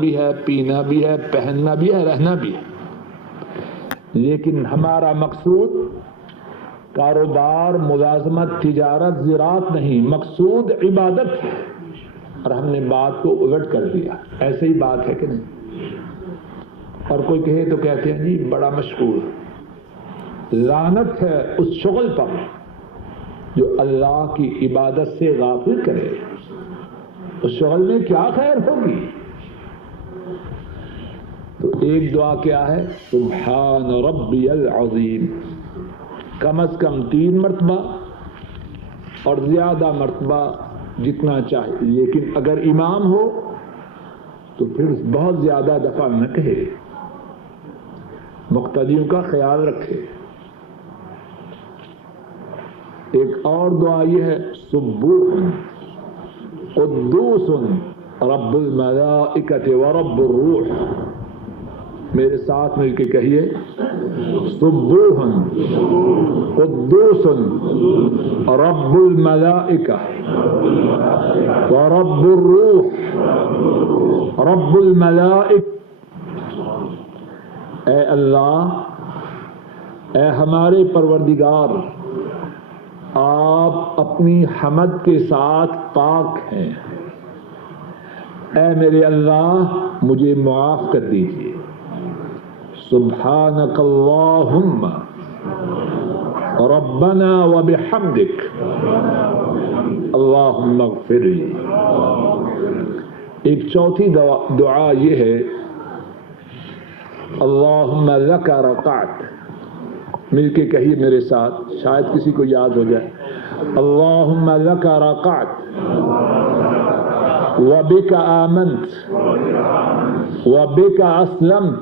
بھی ہے، پینا بھی ہے، پہننا بھی ہے، رہنا بھی ہے، لیکن ہمارا مقصود کاروبار، ملازمت، تجارت، زراعت نہیں، مقصود عبادت ہے، اور ہم نے بات کو الٹ کر دیا۔ ایسے ہی بات ہے کہ نہیں؟ اور کوئی کہے تو کہتے ہیں جی بڑا مشغول، لعنت ہے اس شغل پر جو اللہ کی عبادت سے غافل کرے، اس شغل میں کیا خیر ہوگی؟ تو ایک دعا کیا ہے؟ سبحان ربی العظیم، کم از کم 3 مرتبہ اور زیادہ مرتبہ جتنا چاہے، لیکن اگر امام ہو تو پھر بہت زیادہ دفعہ نہ کہے، مقتدیوں کا خیال رکھے۔ ایک اور دعا یہ ہے سبوح قدوس رب الملائکۃ ورب الروح، میرے ساتھ مل کے کہیے سبوح قدوس رب الملائکہ ورب الروح۔ رب الملائکہ، اے اللہ، اے ہمارے پروردگار، آپ اپنی حمد کے ساتھ پاک ہیں، اے میرے اللہ مجھے معاف کر دیجیے۔ سبحانک اللہم ربنا وبحمدک اللہم اغفر لی۔ ایک چوتھی دعا یہ ہے اللہم لک رکعت، مل کے کہیے میرے ساتھ، شاید کسی کو یاد ہو جائے۔ اللہم لک رکعت وبک آمنت وبک اسلمت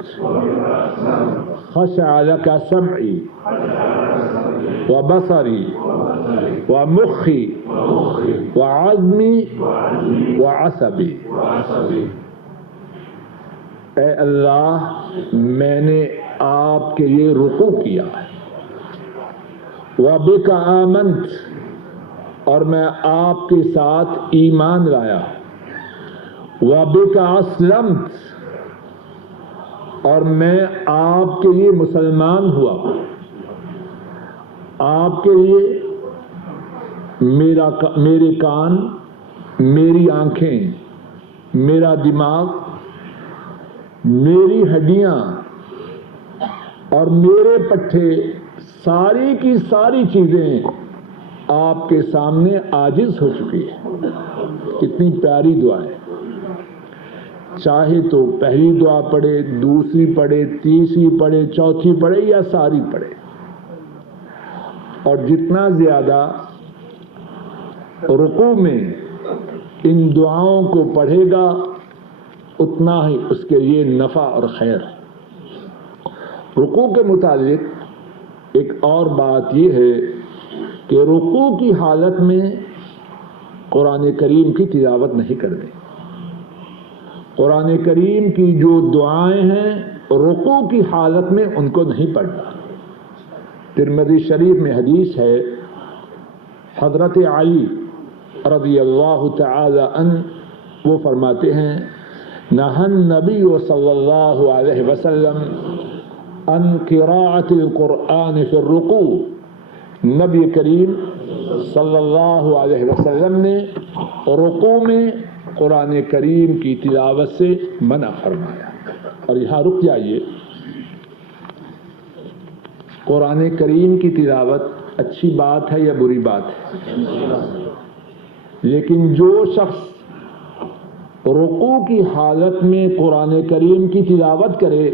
خشع لک سمعی وبصری ومخی وعظمی وعصبی۔ اے اللہ، میں نے آپ کے لیے رکوع کیا ہے، وَبِكَ آمَنْتُ، اور میں آپ کے ساتھ ایمان لایا، وَبِكَ أَسْلَمْتُ، اور میں آپ کے لیے مسلمان ہوا۔ آپ کے لیے میرے کان، میری آنکھیں، میرا دماغ، میری ہڈیاں اور میرے پٹھے، ساری کی ساری چیزیں آپ کے سامنے عاجز ہو چکی ہے۔ کتنی پیاری دعا ہے۔ چاہے تو پہلی دعا پڑھے، دوسری پڑھے، تیسری پڑھے، چوتھی پڑھے یا ساری پڑھے، اور جتنا زیادہ رکوع میں ان دعاؤں کو پڑھے گا اتنا ہی اس کے لیے نفع اور خیر ہے۔ رکوع کے متعلق ایک اور بات یہ ہے کہ رکوع کی حالت میں قرآن کریم کی تلاوت نہیں کرتے۔ قرآن کریم کی جو دعائیں ہیں رکوع کی حالت میں ان کو نہیں پڑھنا۔ ترمذی شریف میں حدیث ہے، حضرت علی رضی اللہ تعالی عنہ وہ فرماتے ہیں، نہى النبی صلی اللہ علیہ وسلم عن قراءۃ القرآن فی الرکوع، نبی کریم صلی اللہ علیہ وسلم نے رکوع میں قرآن کریم کی تلاوت سے منع فرمایا۔ اور یہاں رک جائیے، قرآن کریم کی تلاوت اچھی بات ہے یا بری بات ہے؟ لیکن جو شخص رکوع کی حالت میں قرآن کریم کی تلاوت کرے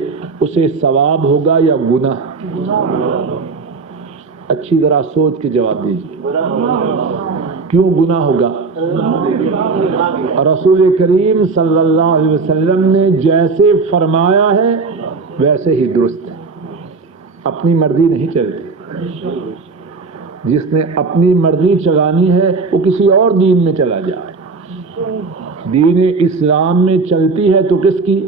اسے ثواب ہوگا یا گناہ؟ اچھی طرح سوچ کے جواب دیجیے، کیوں گناہ ہوگا؟ رسول کریم صلی اللہ علیہ وسلم نے جیسے فرمایا ہے ویسے ہی درست ہے، اپنی مرضی نہیں چلتی۔ جس نے اپنی مرضی چلانی ہے وہ کسی اور دین میں چلا جائے۔ دین اسلام میں چلتی ہے تو کس کی؟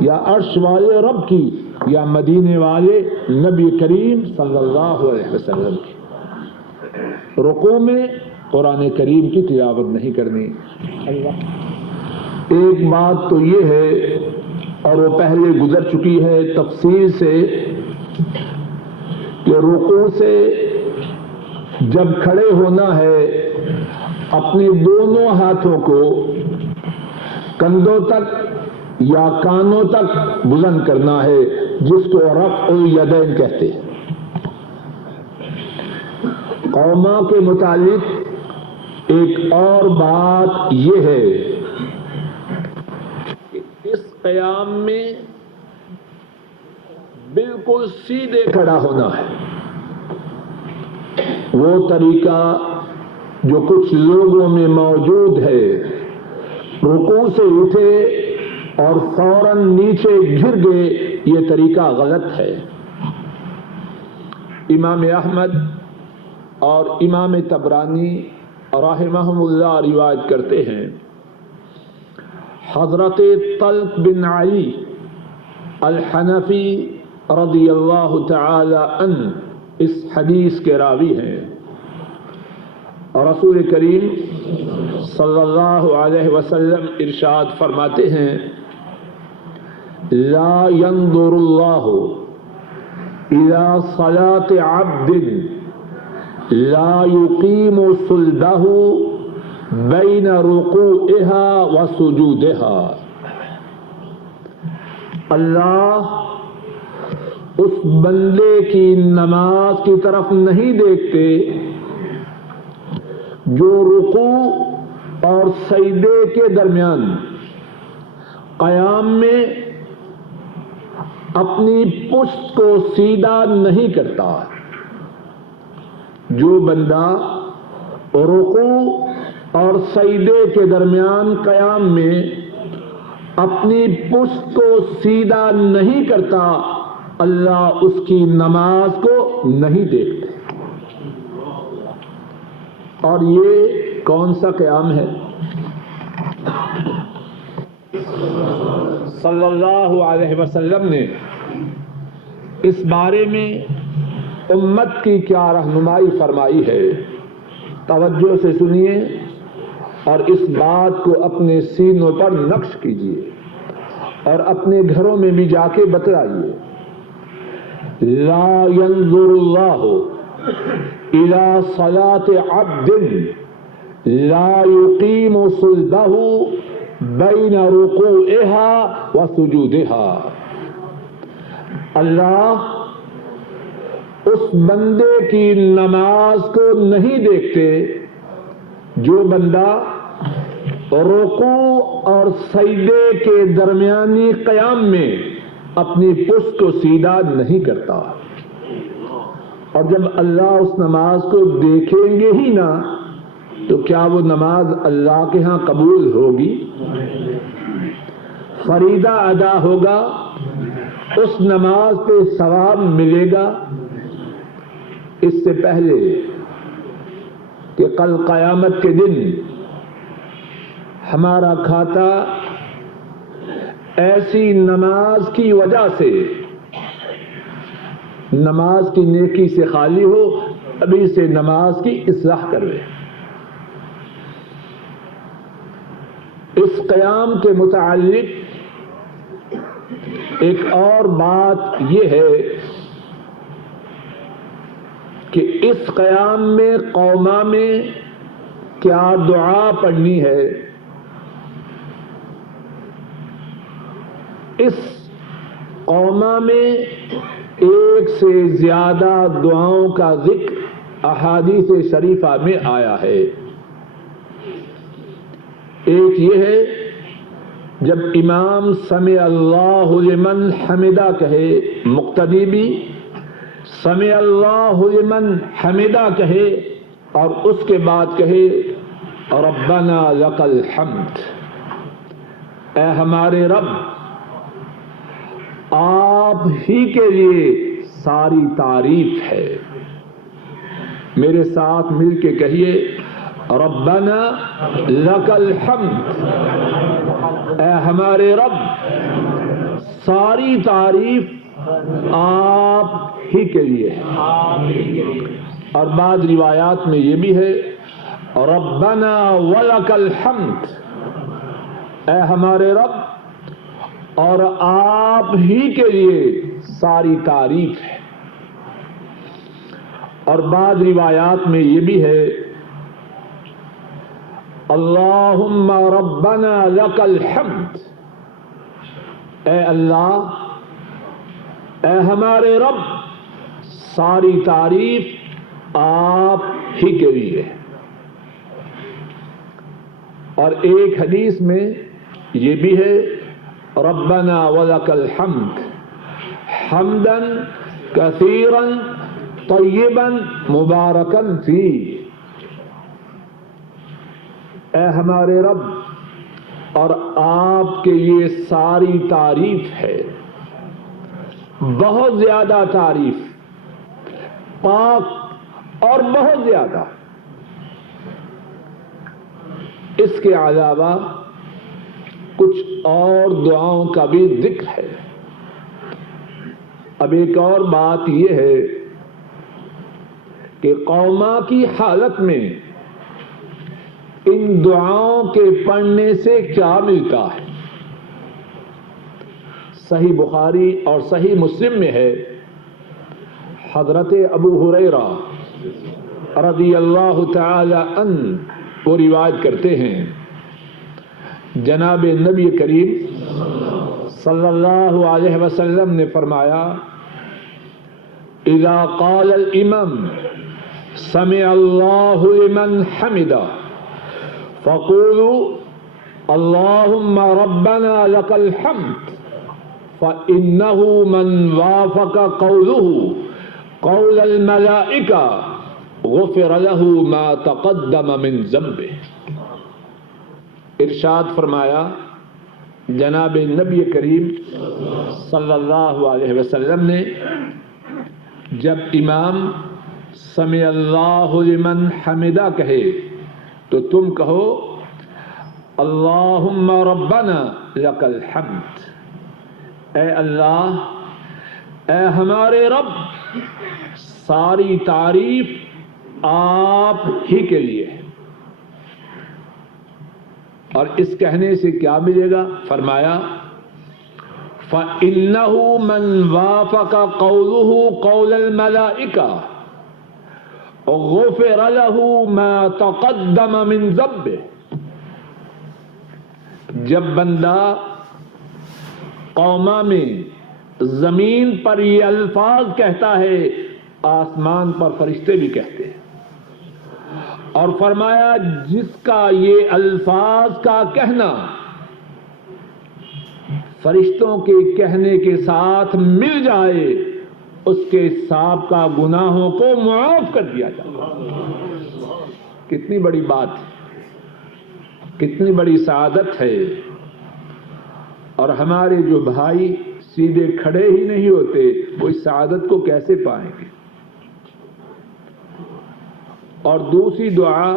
یا عرش والے رب کی یا مدینے والے نبی کریم صلی اللہ علیہ وسلم کی۔ رکوع میں قرآن کریم کی تلاوت نہیں کرنی۔ ایک بات تو یہ ہے اور وہ پہلے گزر چکی ہے تفصیل سے کہ رکوع سے جب کھڑے ہونا ہے اپنے دونوں ہاتھوں کو کندھوں تک یا کانوں تک بلند کرنا ہے، جس کو رفع الیدین کہتے ہیں۔ قوما کے متعلق ایک اور بات یہ ہے کہ اس قیام میں بالکل سیدھے کھڑا ہونا ہے۔ وہ طریقہ جو کچھ لوگوں میں موجود ہے، رکوع سے اٹھے اور فوراً نیچے گر گئے، یہ طریقہ غلط ہے۔ امام احمد اور امام طبرانی رحمہم اللہ روایت کرتے ہیں، حضرت طلق بن علی الحنفی رضی اللہ تعالی عنہ اس حدیث کے راوی ہیں، اور رسول کریم صلی اللہ علیہ وسلم ارشاد فرماتے ہیں، لا ينظر اللہ الى صلاة عبد لا يقيم صلبه بين ركوعها وسجودها۔ اللہ اس بندے کی نماز کی طرف نہیں دیکھتے جو رکوع اور سجدے کے درمیان قیام میں اپنی پشت کو سیدھا نہیں کرتا۔ جو بندہ رکوع اور سجدے کے درمیان قیام میں اپنی پشت کو سیدھا نہیں کرتا، اللہ اس کی نماز کو نہیں دیکھتے۔ اور یہ کون سا قیام ہے؟ صلی اللہ علیہ وسلم نے اس بارے میں امت کی کیا رہنمائی فرمائی ہے، توجہ سے سنیے اور اس بات کو اپنے سینوں پر نقش کیجیے اور اپنے گھروں میں بھی جا کے بتلائیے۔ لا ينظر اللہ الى صلاة عبد لا يقيم صلبه بين ركوعها وسجودها۔ اللہ اس بندے کی نماز کو نہیں دیکھتے جو بندہ رکوع اور سجدے کے درمیانی قیام میں اپنی پشت کو سیدھا نہیں کرتا۔ اور جب اللہ اس نماز کو دیکھیں گے ہی نہ تو کیا وہ نماز اللہ کے ہاں قبول ہوگی؟ فریضہ ادا ہوگا، اس نماز پہ ثواب ملے گا؟ اس سے پہلے کہ کل قیامت کے دن ہمارا کھاتا ایسی نماز کی وجہ سے نماز کی نیکی سے خالی ہو، ابھی سے نماز کی اصلاح کرے۔ اس قیام کے متعلق ایک اور بات یہ ہے کہ اس قیام میں قوما میں کیا دعا پڑھنی ہے۔ اس قوما میں ایک سے زیادہ دعاؤں کا ذکر احادیث شریفہ میں آیا ہے۔ ایک یہ ہے جب امام سمع اللہ لمن حمدہ کہے، مقتدی بھی سمع اللہ لمن حمدہ کہے اور اس کے بعد کہے ربنا لک الحمد، اے ہمارے رب آپ ہی کے لیے ساری تعریف ہے۔ میرے ساتھ مل کے کہیے ربنا لک الحمد، اے ہمارے رب ساری تعریف آپ ہی کے لیے ہے۔ اور بعض روایات میں یہ بھی ہے ربنا ولک الحمد، اے ہمارے رب، اور آپ ہی کے لیے ساری تعریف ہے. اور بعض روایات میں یہ بھی ہے اللہم ربنا لک الحمد، اے اللہ، اے ہمارے رب، ساری تعریف آپ ہی کے لیے. اور ایک حدیث میں یہ بھی ہے ربنا ولک الحمد حمدا کثیرا طیبا مبارکا فیہ، اے ہمارے رب، اور آپ کے لیے ساری تعریف ہے، بہت زیادہ تعریف، پاک اور بہت زیادہ. اس کے علاوہ کچھ اور دعاؤں کا بھی ذکر ہے. اب ایک اور بات یہ ہے کہ قوما کی حالت میں ان دعاؤں کے پڑھنے سے کیا ملتا ہے. صحیح بخاری اور صحیح مسلم میں ہے، حضرت ابو ہریرہ رضی اللہ تعالی عنہ وہ روایت کرتے ہیں جناب نبی کریم صلی اللہ علیہ وسلم نے فرمایا اذا قال الامام سمع اللہ لمن حمدہ فقولوا اللہم ربنا لک الحمد فإنه من وافق قوله قول الملائکہ غفر له ما تقدم من ذنبه. ارشاد فرمایا جناب نبی کریم صلی اللہ علیہ وسلم نے، جب امام سمع اللہ لمن حمدہ کہے تو تم کہو اللہم ربنا لک الحمد، اے اللہ، اے ہمارے رب، ساری تعریف آپ ہی کے لیے ہے. اور اس کہنے سے کیا ملے گا؟ فرمایا فَإِنَّهُ مَنْ وَافَقَ قَوْلُهُ قَوْلَ الْمَلَائِكَةِ غُفِرَ لَهُ مَا تَقَدَّمَ مِنْ ذَنبِهِ. جب بندہ قوما میں زمین پر یہ الفاظ کہتا ہے، آسمان پر فرشتے بھی کہتے ہیں. اور فرمایا جس کا یہ الفاظ کا کہنا فرشتوں کے کہنے کے ساتھ مل جائے، اس کے سابقہ گناہوں کو معاف کر دیا جائے. کتنی بڑی بات ہے، کتنی بڑی سعادت ہے. اور ہمارے جو بھائی سیدھے کھڑے ہی نہیں ہوتے وہ اس سعادت کو کیسے پائیں گے؟ اور دوسری دعا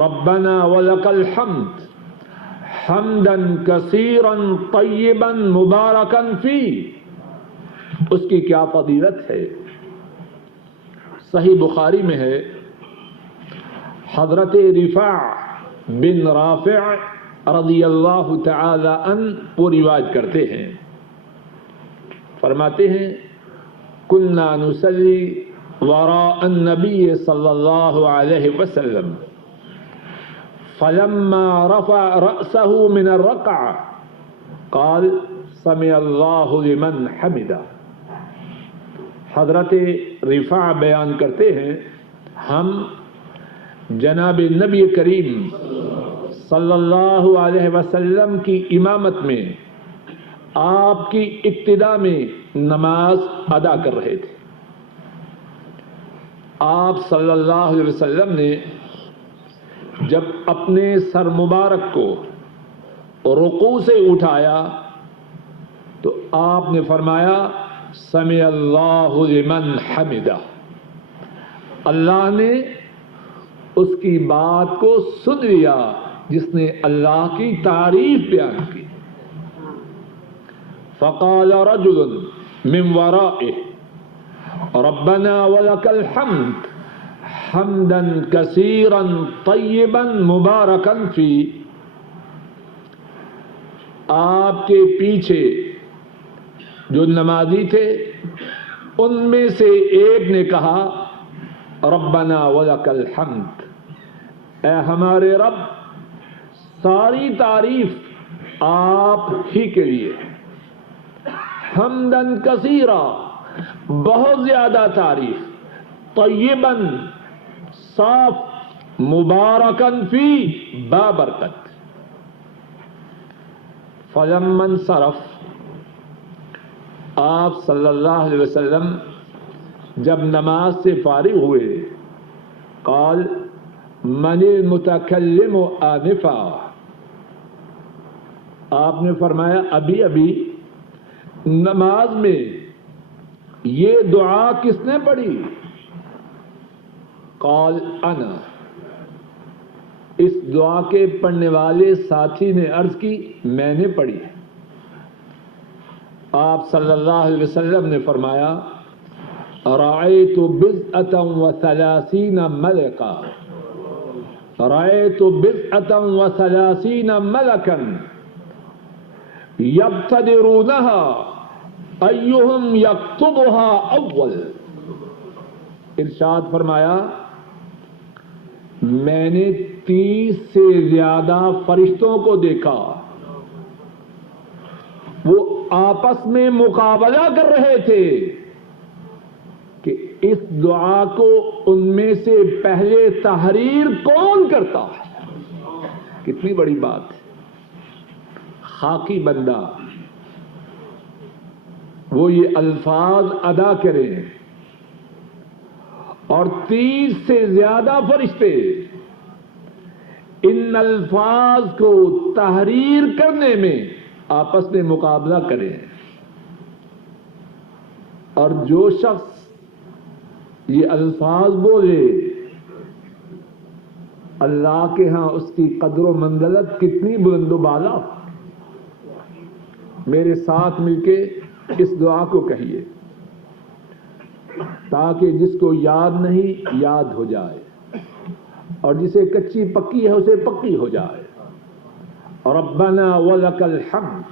ربنا ولک الحمد حمدا کثیرا طیبا مبارکا فیہ، اس کی کیا فضیلت ہے. صحیح بخاری میں ہے، حضرت رفاع بن رافع رضی اللہ تعالی عنہ وہ روایت کرتے ہیں، فرماتے ہیں کنا نصلی وراء النبی صلی اللہ علیہ وسلم فلما رفع رأسه من الركعة قال سمع اللہ لمن حمدہ. حضرت رفاع بیان کرتے ہیں ہم جناب نبی کریم صلی اللہ علیہ وسلم کی امامت میں آپ کی ابتدا میں نماز ادا کر رہے تھے. آپ صلی اللہ علیہ وسلم نے جب اپنے سر مبارک کو رکوع سے اٹھایا تو آپ نے فرمایا سمع اللہ لمن حمدہ، اللہ نے اس کی بات کو سن لیا جس نے اللہ کی تعریف بیان کی. فقال رجل من ورائه ربنا ولک الحمد حمدا کثیرا طیبا مبارکا فیہ. آپ کے پیچھے جو نمازی تھے ان میں سے ایک نے کہا ربنا ولک الحمد، اے ہمارے رب ساری تعریف آپ ہی کے لیے، حمدن کثیرا بہت زیادہ تعریف، طیباً صاف، مبارکن فی بابرکت۔ فلما انصرف، آپ صلی اللہ علیہ وسلم جب نماز سے فارغ ہوئے، قال من المتکلم آنفا، آپ نے فرمایا ابھی ابھی نماز میں یہ دعا کس نے پڑھی؟ قال انا، اس دعا کے پڑھنے والے ساتھی نے عرض کی میں نے پڑھی۔ آپ صلی اللہ علیہ وسلم نے فرمایا رأیت بضعة وثلاثین ملکا، رأیت بضعة وثلاثین ملکا یبتدرونها ایہم یکتبها اول۔ ارشاد فرمایا میں نے 30 سے زیادہ فرشتوں کو دیکھا، وہ آپس میں مقابلہ کر رہے تھے کہ اس دعا کو ان میں سے پہلے تحریر کون کرتا ہے۔ کتنی بڑی بات ہے، خاکی بندہ وہ یہ الفاظ ادا کرے اور 30 سے زیادہ فرشتے ان الفاظ کو تحریر کرنے میں آپس میں مقابلہ کریں، اور جو شخص یہ الفاظ بولے اللہ کے ہاں اس کی قدر و منزلت کتنی بلند و بالا۔ میرے ساتھ مل کے اس دعا کو کہیے تاکہ جس کو یاد نہیں یاد ہو جائے، اور جسے کچی پکی ہے اسے پکی ہو جائے۔ ربنا ولک الحمد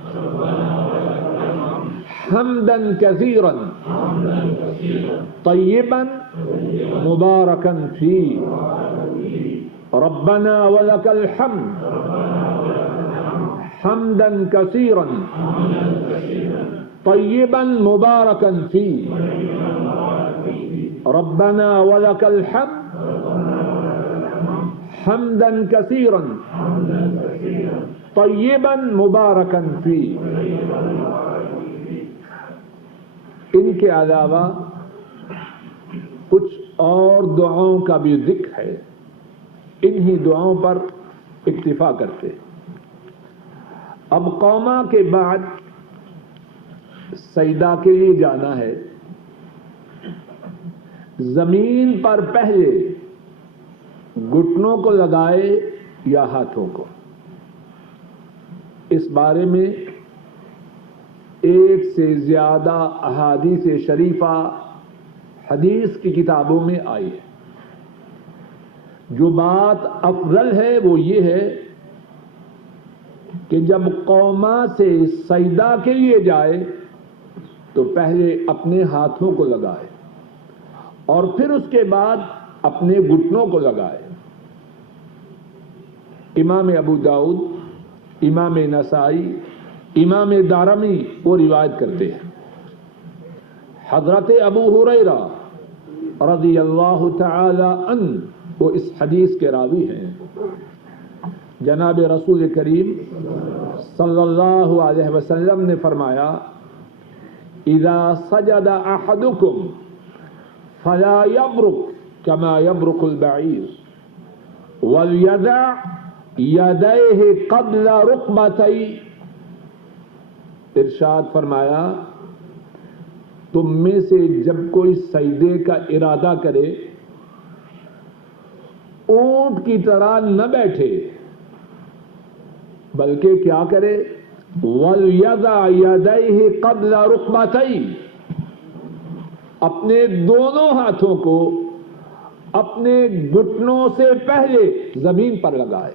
حمدا کثیرا طیبا مبارکا فیہ، ربنا ولک الحمد حمدا کثیرا طیبا مبارکا فیہ، ربنا ولک الحمد حمدا کثیرا طیبا مبارکا فیہ۔ ان کے علاوہ کچھ اور دعاؤں کا بھی ذکر ہے، انہی دعاؤں پر اکتفا کرتے۔ اب قوما کے بعد سجدہ کے لیے جانا ہے، زمین پر پہلے گھٹنوں کو لگائے یا ہاتھوں کو، اس بارے میں ایک سے زیادہ احادیث شریفہ حدیث کی کتابوں میں آئی ہے۔ جو بات افضل ہے وہ یہ ہے کہ جب قوما سے سجدہ کے لیے جائے تو پہلے اپنے ہاتھوں کو لگائے اور پھر اس کے بعد اپنے گھٹنوں کو لگائے۔ امام ابو داؤد، امام نسائی، امام دارمی وہ روایت کرتے ہیں۔ حضرت ابو ہریرہ رضی اللہ تعالی عنہ وہ اس حدیث کے راوی ہیں۔ جناب رسول کریم صلی اللہ علیہ وسلم نے فرمایا اذا سجد احدکم فلا یبرک کما یبرک البعیر ولیدع یدیہ قبل رکبتیہ۔ ارشاد فرمایا تم میں سے جب کوئی سجدے کا ارادہ کرے اونٹ کی طرح نہ بیٹھے بلکہ کیا کرے، وَلْيَضَعْ يَدَيْهِ قَبْلَ رُكْبَتَيْهِ، اپنے دونوں ہاتھوں کو اپنے گھٹنوں سے پہلے زمین پر لگائے۔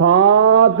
7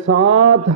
7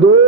2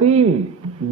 3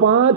5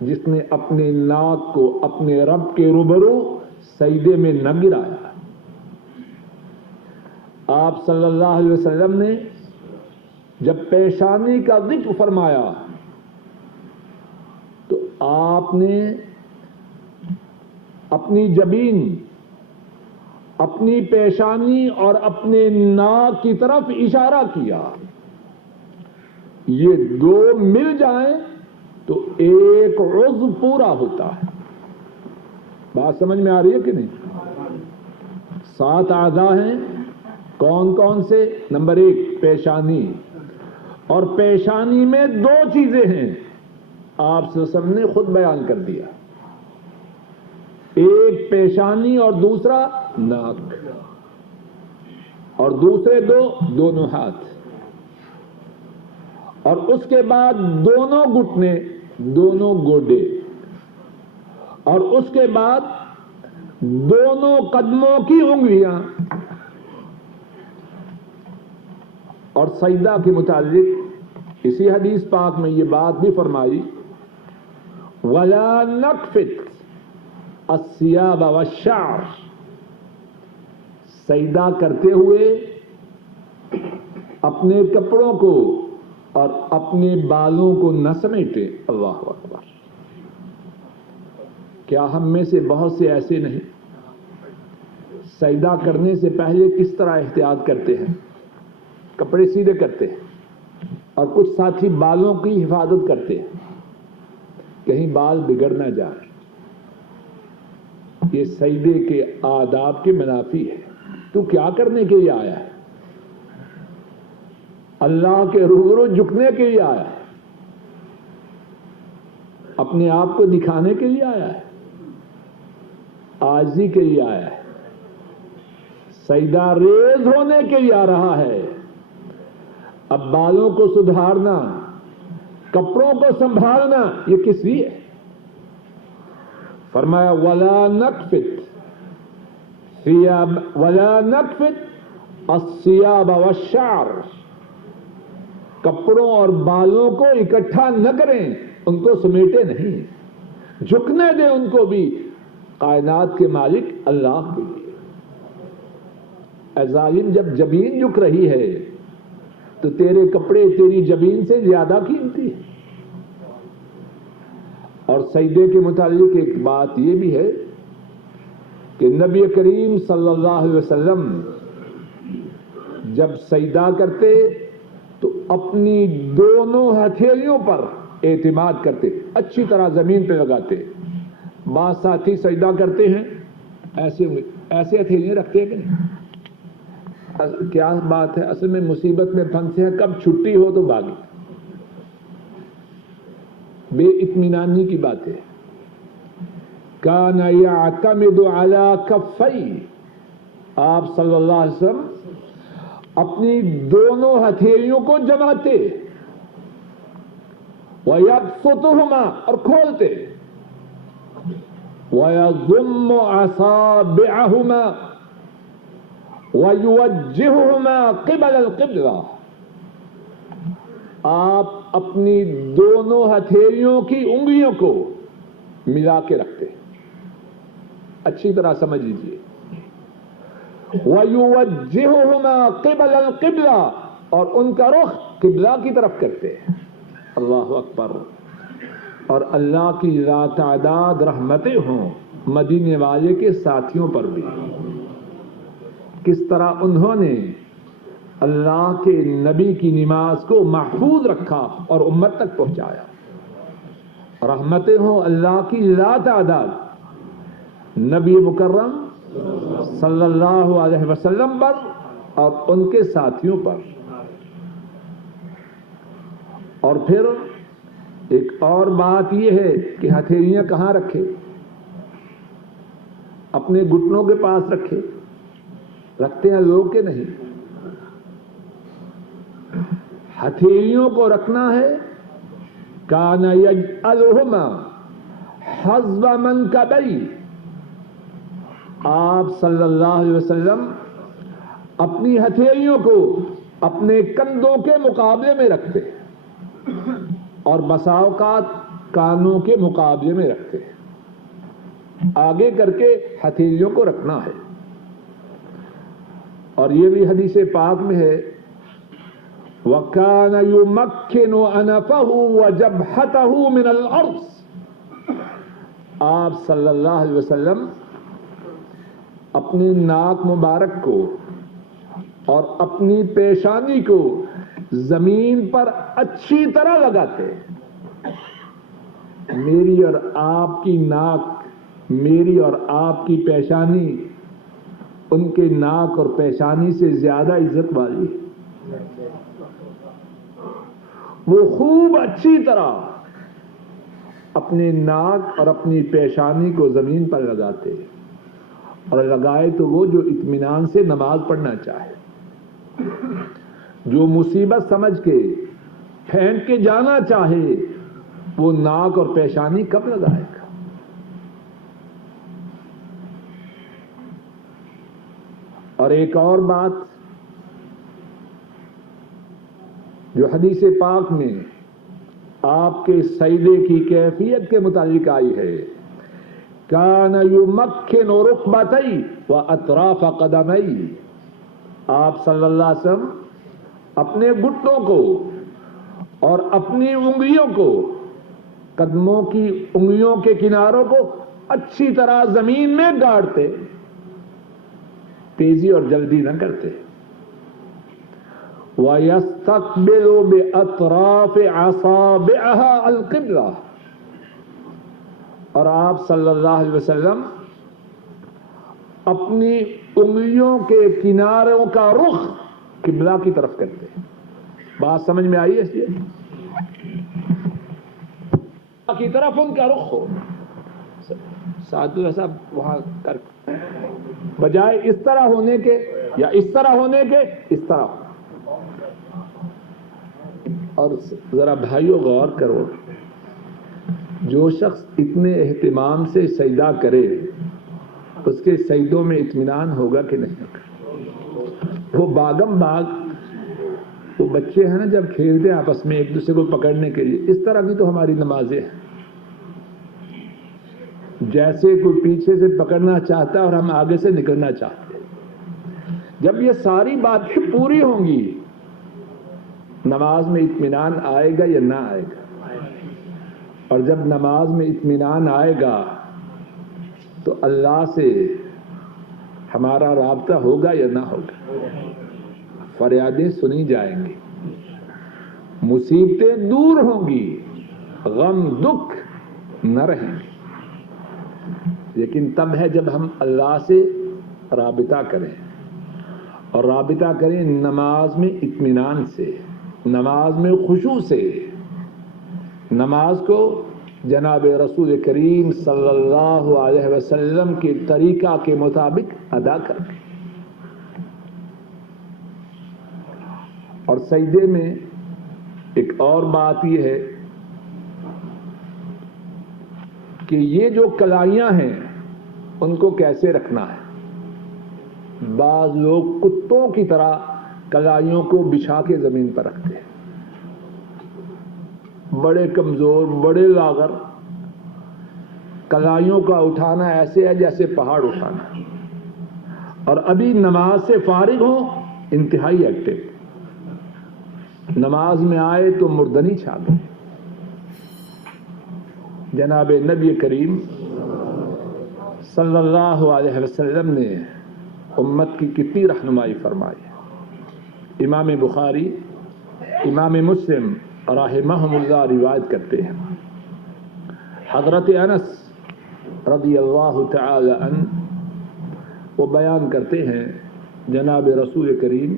جس نے اپنے ناک کو اپنے رب کے روبرو سجدے میں نہ گرایا۔ آپ صلی اللہ علیہ وسلم نے جب پیشانی کا ذکر فرمایا تو آپ نے اپنی جبین، اپنی پیشانی اور اپنے ناک کی طرف اشارہ کیا۔ یہ دو مل جائیں تو ایک عضو پورا ہوتا ہے۔ بات سمجھ میں آ رہی ہے کہ نہیں؟ 7 اعضاء ہیں، کون کون سے؟ نمبر 1 پیشانی، اور پیشانی میں 2 چیزیں ہیں، آپ صلی اللہ علیہ وسلم نے خود بیان کر دیا، ایک پیشانی اور دوسرا ناک، اور دوسرے 2 دونوں ہاتھ، اور اس کے بعد دونوں گھٹنے، دونوں گوڈے، اور اس کے بعد دونوں قدموں کی انگلیاں۔ اور سجدہ کے متعلق اسی حدیث پاک میں یہ بات بھی فرمائی، وَلَا نَكْفِتْ الثِّيَابَ وَالشَّعْرَ، سجدہ کرتے ہوئے اپنے کپڑوں کو اور اپنے بالوں کو نہ سمیٹے۔ اللہ اکبر! کیا ہم میں سے بہت سے ایسے نہیں سجدہ کرنے سے پہلے کس طرح احتیاط کرتے ہیں؟ کپڑے سیدھے کرتے ہیں، اور کچھ ساتھی بالوں کی حفاظت کرتے ہیں، کہیں بال بگڑ نہ جائے۔ یہ سجدے کے آداب کے منافی ہے۔ تو کیا کرنے کے لیے آیا ہے؟ اللہ کے روبرو جھکنے کے لیے آیا ہے، اپنے آپ کو دکھانے کے لیے آیا ہے، عاجزی کے لیے آیا ہے، سجدہ ریز ہونے کے لیے آ رہا ہے۔ اب بالوں کو سدھارنا، کپڑوں کو سنبھالنا، یہ کس لیے؟ فرمایا وَلَا نَكْفِتْ الثِّيَابَ وَالشَّعْرَ، کپڑوں اور بالوں کو اکٹھا نہ کریں، ان کو سمیٹے نہیں، جھکنے دیں ان کو بھی کائنات کے مالک اللہ کے لیے۔ اے ظالم، جب جبین جھک رہی ہے تو تیرے کپڑے تیری جبین سے زیادہ قیمتی ہیں۔ اور سجدے کے متعلق ایک بات یہ بھی ہے کہ نبی کریم صلی اللہ علیہ وسلم جب سجدہ کرتے تو اپنی دونوں ہتھیلیوں پر اعتماد کرتے، اچھی طرح زمین پہ لگاتے۔ بعض ساتھی سجدہ کرتے ہیں ایسے ہتھیلیاں رکھتے ہیں کہ نہیں؟ کیا بات ہے؟ اصل میں مصیبت میں پھنسے ہیں، کب چھٹی ہو تو بھاگے، بے اطمینانی کی بات ہے۔ کان یعتمد علی کفی، آپ صلی اللہ علیہ وسلم اپنی دونوں ہتھیلیوں کو جماتے، وَيَبْسُطُهُمَا، اور کھولتے، وَيَضُمُّ أَصَابِعَهُمَا وَيُوَجِّهُهُمَا قِبَلَ الْقِبْلَةِ، آپ اپنی دونوں ہتھیلیوں کی انگلیوں کو ملا کے رکھتے، اچھی طرح سمجھ لیجیے، وَيُوَجِّهُهُمَا قِبَلَ الْقِبْلَةِ، اور ان کا رخ قبلہ کی طرف کرتے۔ اللہ اکبر! اور اللہ کی لا تعداد رحمتیں ہوں مدینے والے کے ساتھیوں پر بھی، کس طرح انہوں نے اللہ کے نبی کی نماز کو محفوظ رکھا اور امت تک پہنچایا۔ رحمتیں ہوں اللہ کی لا تعداد نبی مکرم صلی اللہ علیہ وسلم پر اور ان کے ساتھیوں پر۔ اور پھر ایک اور بات یہ ہے کہ ہتھیلیاں کہاں رکھے؟ اپنے گھٹنوں کے پاس رکھے، رکھتے ہیں لوگ کہ نہیں؟ ہتھیلیوں کو رکھنا ہے کان یجعلہما حذو منکبیہ، آپ صلی اللہ علیہ وسلم اپنی ہتھیلیوں کو اپنے کندھوں کے مقابلے میں رکھتے، اور بسا اوقات کانوں کے مقابلے میں رکھتے ہیں، آگے کر کے ہتھیلیوں کو رکھنا ہے۔ اور یہ بھی حدیث پاک میں ہے وَكَانَ يُمَكِّنُ أَنَفَهُ وَجَبْهَتَهُ مِنَ الْأَرْضِ، آپ صلی اللہ علیہ وسلم اپنی ناک مبارک کو اور اپنی پیشانی کو زمین پر اچھی طرح لگاتے۔ میری اور آپ کی ناک، میری اور آپ کی پیشانی ان کے ناک اور پیشانی سے زیادہ عزت والی ہے۔ وہ خوب اچھی طرح اپنے ناک اور اپنی پیشانی کو زمین پر لگاتے، اور لگائے تو وہ جو اطمینان سے نماز پڑھنا چاہے، جو مصیبت سمجھ کے پھینک کے جانا چاہے وہ ناک اور پیشانی کب لگائے گا؟ اور ایک اور بات جو حدیث پاک میں آپ کے سجدے کی کیفیت کے متعلق آئی ہے، کان یمکن رکبتیہ واطراف قدمیہ، آپ صلی اللہ علیہ وسلم اپنے گھٹنوں کو اور اپنی انگلیوں کو، قدموں کی انگلیوں کے کناروں کو اچھی طرح زمین میں گاڑتے، تیزی اور جلدی نہ کرتے۔ وَيَسْتَقْبِلُ بِأَطْرَافِ أَصَابِعِهَا الْقِبْلَةَ، اور آپ صلی اللہ علیہ وسلم اپنی انگلیوں کے کناروں کا رخ قبلہ کی طرف کرتے۔ بات سمجھ میں آئی ہے؟ کی طرف ان کا رخ ہو، ساتھ ایسا وہاں کر بجائے اس طرح ہونے کے یا اس طرح ہونے کے اس طرح ہو۔ اور ذرا بھائیو غور کرو، جو شخص اتنے اہتمام سے سجدہ کرے اس کے سجدوں میں اطمینان ہوگا کہ نہیں ہوگا؟ وہ باغم باغ، وہ بچے ہیں نا جب کھیلتے ہیں آپس میں ایک دوسرے کو پکڑنے کے لیے، اس طرح کی تو ہماری نمازیں ہیں۔ جیسے کوئی پیچھے سے پکڑنا چاہتا ہے اور ہم آگے سے نکلنا چاہتے ہیں۔ جب یہ ساری باتیں پوری ہوں گی نماز میں اطمینان آئے گا یا نہ آئے گا؟ اور جب نماز میں اطمینان آئے گا تو اللہ سے ہمارا رابطہ ہوگا یا نہ ہوگا؟ فریادیں سنی جائیں گی، مصیبتیں دور ہوں گی، غم دکھ نہ رہیں گے۔ لیکن تب ہے جب ہم اللہ سے رابطہ کریں، اور رابطہ کریں نماز میں اطمینان سے، نماز میں خشوع سے، نماز کو جناب رسول کریم صلی اللہ علیہ وسلم کے طریقہ کے مطابق ادا کریں۔ اور سجدے میں ایک اور بات یہ ہے کہ یہ جو کلائیاں ہیں ان کو کیسے رکھنا ہے۔ بعض لوگ کتوں کی طرح کلائیوں کو بچھا کے زمین پر رکھتے ہیں، بڑے کمزور، بڑے لاغر، کلائیوں کا اٹھانا ایسے ہے جیسے پہاڑ اٹھانا، اور ابھی نماز سے فارغ ہوں انتہائی ایکٹیو، نماز میں آئے تو مردنی چھا گئے۔ جناب نبی کریم صلی اللہ علیہ وسلم نے امت کی کتنی رہنمائی فرمائی ہے۔ امام بخاری، امام مسلم رحمہم اللہ روایت کرتے ہیں، حضرت انس رضی اللہ تعالی عنہ وہ بیان کرتے ہیں جناب رسول کریم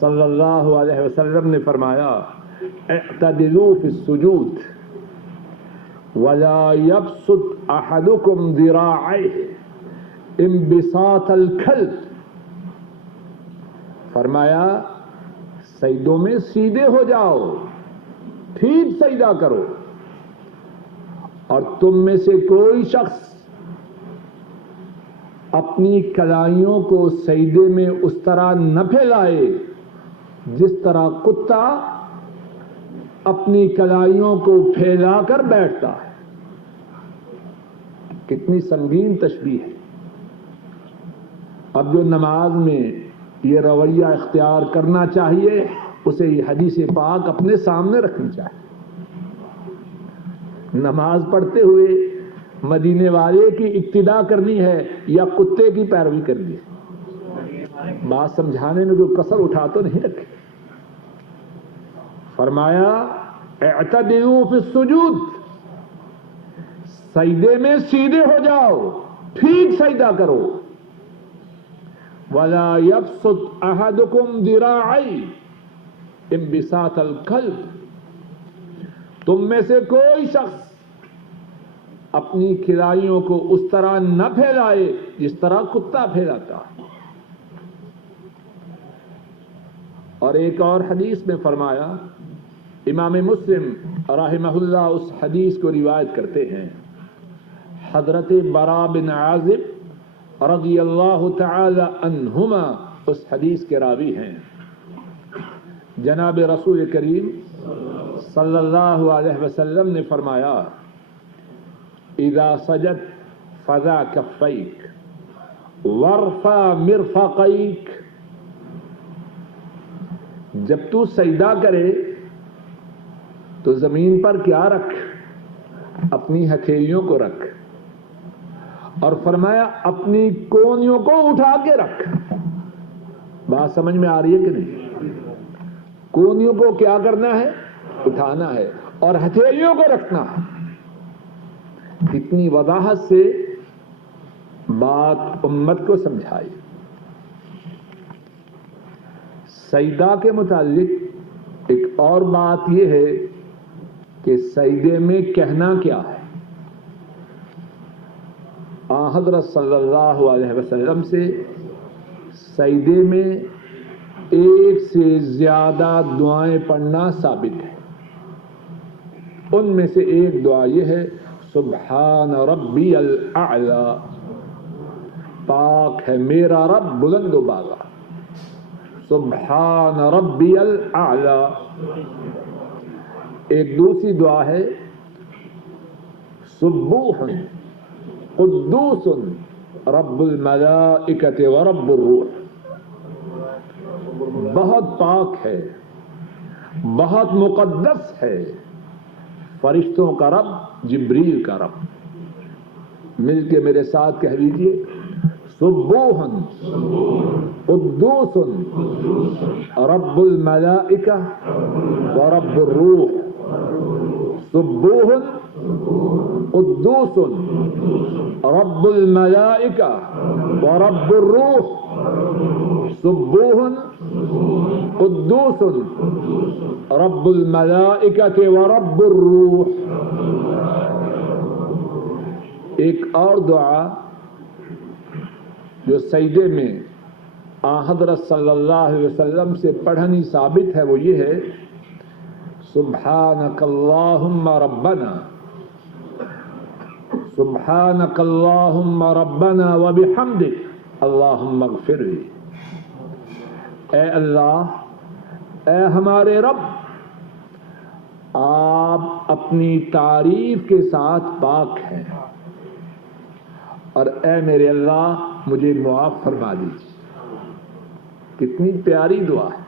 صلی اللہ علیہ وسلم نے فرمایا اعتدلوا فی السجود ولا يبسط احدكم ذراعيه انبساط الكلب، فرمایا سجدوں میں سیدھے ہو جاؤ، ٹھیک سجدہ کرو، اور تم میں سے کوئی شخص اپنی کلائیوں کو سجدے میں اس طرح نہ پھیلائے جس طرح کتا اپنی کلائیوں کو پھیلا کر بیٹھتا ہے. کتنی سنگین تشبیہ ہے. اب جو نماز میں یہ رویہ اختیار کرنا چاہیے اسے یہ حدیث پاک اپنے سامنے رکھنی چاہیے. نماز پڑھتے ہوئے مدینے والے کی اقتدا کرنی ہے یا کتے کی پیروی کرنی ہے؟ بات سمجھانے میں کوئی کسر اٹھا تو نہیں رکھے. فرمایا اعتدلوا فی السجود، سجدے میں سیدھے ہو جاؤ، ٹھیک سجدہ کرو. ولا یبسط احدکم ذراعی انبساط الکلب، تم میں سے کوئی شخص اپنی کھلائیوں کو اس طرح نہ پھیلائے جس طرح کتا پھیلاتا ہے. اور ایک اور حدیث میں فرمایا، امام مسلم رحمہ اللہ اس حدیث کو روایت کرتے ہیں. حضرت براء بن عازب رضی اللہ تعالی عنہما اس حدیث کے راوی ہیں. جناب رسول کریم صلی اللہ علیہ وسلم نے فرمایا، اذا سجد فضع کفیک وارفع مرفقیک، جب تو سجدہ کرے تو زمین پر کیا رکھ؟ اپنی ہتھیلیوں کو رکھ. اور فرمایا اپنی کونیوں کو اٹھا کے رکھ. بات سمجھ میں آ رہی ہے کہ نہیں؟ کونیوں کو کیا کرنا ہے؟ اٹھانا ہے، اور ہتھیلیوں کو رکھنا ہے. کتنی وضاحت سے بات امت کو سمجھائی. سجدہ کے متعلق ایک اور بات یہ ہے کہ سجدے میں کہنا کیا ہے. حضرت صلی اللہ علیہ وسلم سے سجدے میں ایک سے زیادہ دعائیں پڑھنا ثابت ہے. ان میں سے ایک دعا یہ ہے، سبحان ربی الاعلی، پاک ہے میرا رب بلند و بالا. سبحان ربی الاعلی. ایک دوسری دعا ہے، سبوح قدوس رب الملائکۃ ورب الروح، بہت پاک ہے، بہت مقدس ہے، فرشتوں کا رب، جبریل کا رب. مل کے میرے ساتھ کہہ لیجیے، سبوح قدوس رب الملائکہ ورب الروح. سبوح قدوس رب الملائکہ ورب الروح. سبوح قدوس رب الملائکۃ ورب الروح. ایک اور دعا جو سجدے میں حضرت صلی اللہ علیہ وسلم سے پڑھنی ثابت ہے وہ یہ ہے، سبحانک اللہم ربنا، سبحانک اللہم ربنا وبحمدک اللہم اغفر لی. اے اللہ، اے ہمارے رب، آپ اپنی تعریف کے ساتھ پاک ہیں، اور اے میرے اللہ مجھے معاف فرما دیجیے. کتنی پیاری دعا ہے.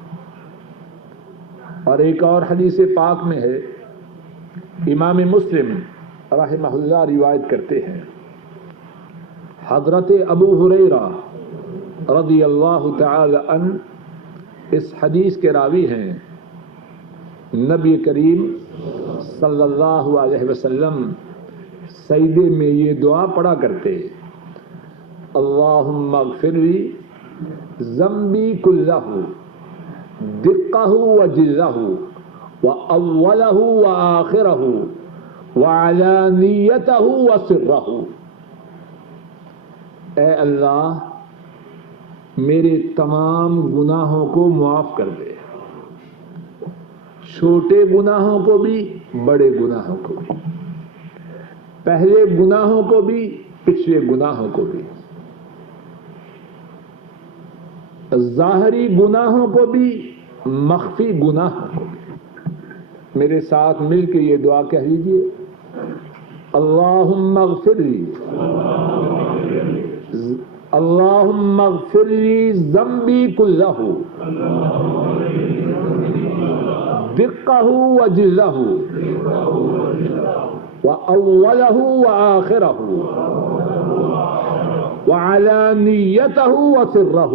اور ایک اور حدیث پاک میں ہے، امام مسلم رحمہ اللہ روایت کرتے ہیں، حضرت ابو ہریرہ رضی اللہ تعالی عنہ اس حدیث کے راوی ہیں. نبی کریم صلی اللہ علیہ وسلم سجدے میں یہ دعا پڑھا کرتے، اللہم اغفر لی ذنبی کلہ دقہ وجلہ واولہ وآخرہ وعلانیتہ وسرہ. اے اللہ میرے تمام گناہوں کو معاف کر دے، چھوٹے گناہوں کو بھی، بڑے گناہوں کو بھی، پہلے گناہوں کو بھی، پچھلے گناہوں کو بھی، ظاہری گناہوں کو بھی، مخفی گناہوں کو بھی. میرے ساتھ مل کے یہ دعا کہہ لیجیے، اللہم اغفر لی، اللہم اغفر لی ذنبی کلہ دقہ وجلہ وأولہ وآخرہ وعلانیتہ وسرہ،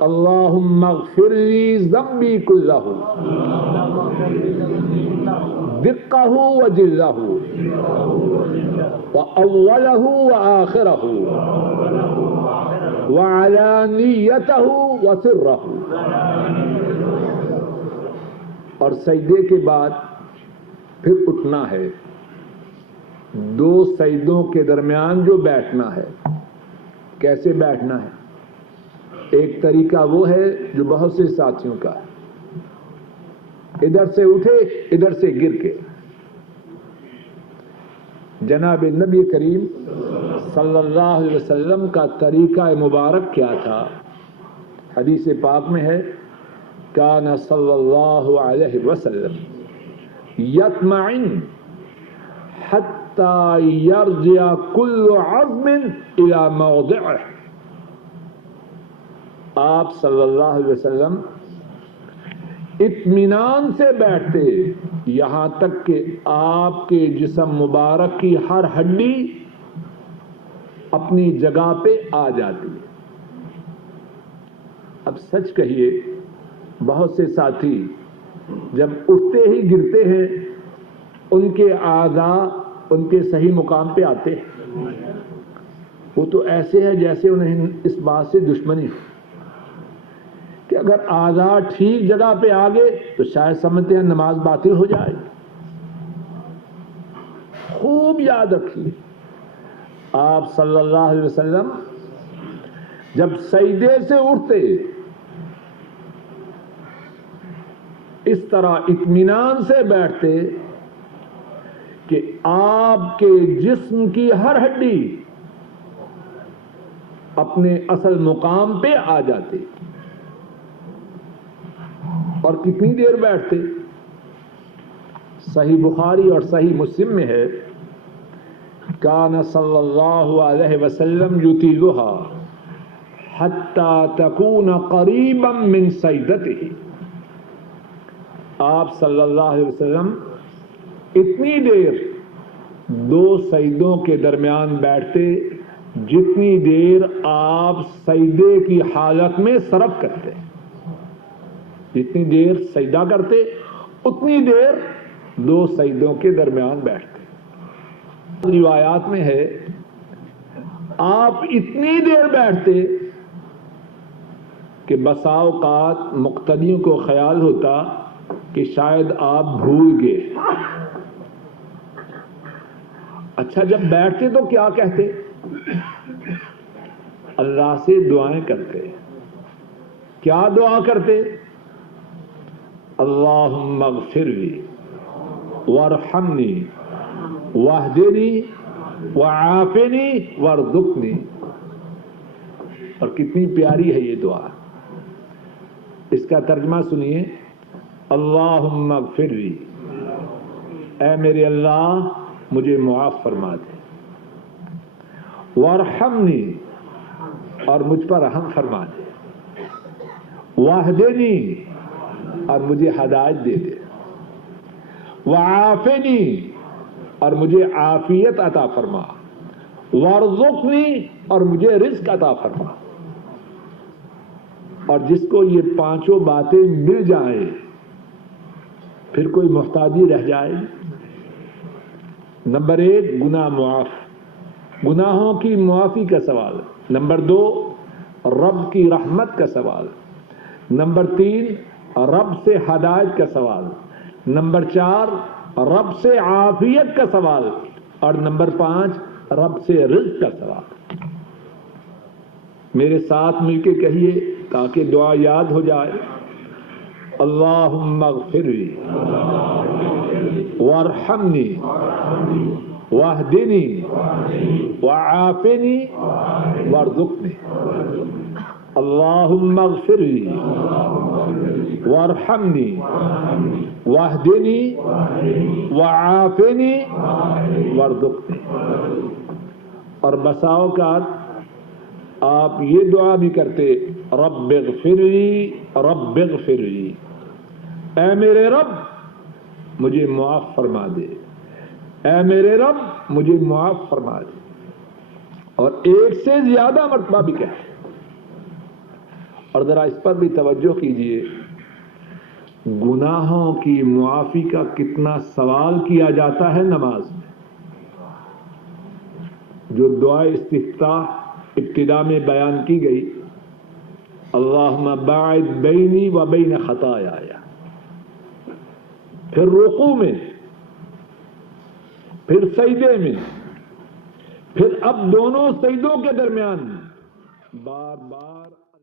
اللہم اغفر لی ذنبی کلہ دقہ وجلہ وأولہ وآخرہ وعلانیتہ وسرہ۔ اور سجدے کے بعد پھر اٹھنا ہے، دو سجدوں کے درمیان جو بیٹھنا ہے، کیسے بیٹھنا ہے؟ ایک طریقہ وہ ہے جو بہت سے ساتھیوں کا ہے، ادھر سے اٹھے ادھر سے گر کے۔ جناب نبی کریم صلی اللہ علیہ وسلم کا طریقہ مبارک کیا تھا؟ حدیث پاک میں ہے، کان صلی اللہ علیہ وسلم یطمئن حتی یرجع کل عظم الی موضعہ۔ آپ صلی اللہ علیہ وسلم اطمینان سے بیٹھتے یہاں تک کہ آپ کے جسم مبارک کی ہر ہڈی اپنی جگہ پہ آ جاتی۔ اب سچ کہیے، بہت سے ساتھی جب اٹھتے ہی گرتے ہیں، ان کے اعضاء ان کے صحیح مقام پہ آتے ہیں، وہ تو ایسے ہے جیسے انہیں اس بات سے دشمنی ہو کہ اگر اعضاء ٹھیک جگہ پہ آ گئے تو شاید سمجھتے ہیں نماز باطل ہو جائے۔ خوب یاد رکھیے، آپ صلی اللہ علیہ وسلم جب سجدے سے اٹھتے اس طرح اطمینان سے بیٹھتے کہ آپ کے جسم کی ہر ہڈی اپنے اصل مقام پہ آ جاتی۔ اور کتنی دیر بیٹھتے؟ صحیح بخاری اور صحیح مسلم میں ہے، کان صلی اللہ علیہ وسلم یطیلھا حتی تکون قریبا من سجدتہ۔ آپ صلی اللہ علیہ وسلم اتنی دیر دو سجدوں کے درمیان بیٹھتے جتنی دیر آپ سجدے کی حالت میں صرف کرتے، جتنی دیر سجدہ کرتے اتنی دیر دو سجدوں کے درمیان بیٹھتے۔ روایات میں ہے آپ اتنی دیر بیٹھتے کہ بسا اوقات مقتدیوں کو خیال ہوتا کہ شاید آپ بھول گئے۔ اچھا، جب بیٹھتے تو کیا کہتے؟ اللہ سے دعائیں کرتے۔ کیا دعا کرتے؟ اللہم اغفر لی وارحمنی واہدنی وعافنی وارزقنی۔ اور کتنی پیاری ہے یہ دعا، اس کا ترجمہ سنیے، اللہم اغفر لی، اے میرے اللہ مجھے معاف فرما دے، وارحمنی، اور مجھ پر رحم فرما دے، واہدنی، اور مجھے ہدایت دے دے، وعافنی، اور مجھے عافیت عطا فرما، وارزقنی، اور مجھے رزق عطا فرما۔ اور جس کو یہ پانچوں باتیں مل جائیں پھر کوئی محتاجی رہ جائے؟ نمبر ایک، گناہ معاف، گناہوں کی معافی کا سوال۔ نمبر دو، رب کی رحمت کا سوال۔ نمبر تین، رب سے ہدایت کا سوال۔ نمبر چار، رب سے عافیت کا سوال۔ اور نمبر پانچ، رب سے رزق کا سوال۔ میرے ساتھ مل کے کہیے تاکہ دعا یاد ہو جائے، اللہم اغفر لی وارحمنی واہدنی وعافنی وارزقنی۔ اللہم اغفر لی وارحمنی واہدنی وعافنی وارزقنی. اور بسا اوقات آپ یہ دعا بھی کرتے رب اغفر لی رب اغفر لی، اے میرے رب مجھے معاف فرما دے، اے میرے رب مجھے معاف فرما دے. اور ایک سے زیادہ مرتبہ بھی کہتے. اور ذرا اس پر بھی توجہ کیجیے، گناہوں کی معافی کا کتنا سوال کیا جاتا ہے نماز میں. جو دعائے استفتاح ابتدا میں بیان کی گئی، اللہم باعد بینی و بین خطایایا، پھر رکوع میں، پھر سجدے میں، پھر اب دونوں سجدوں کے درمیان بار بار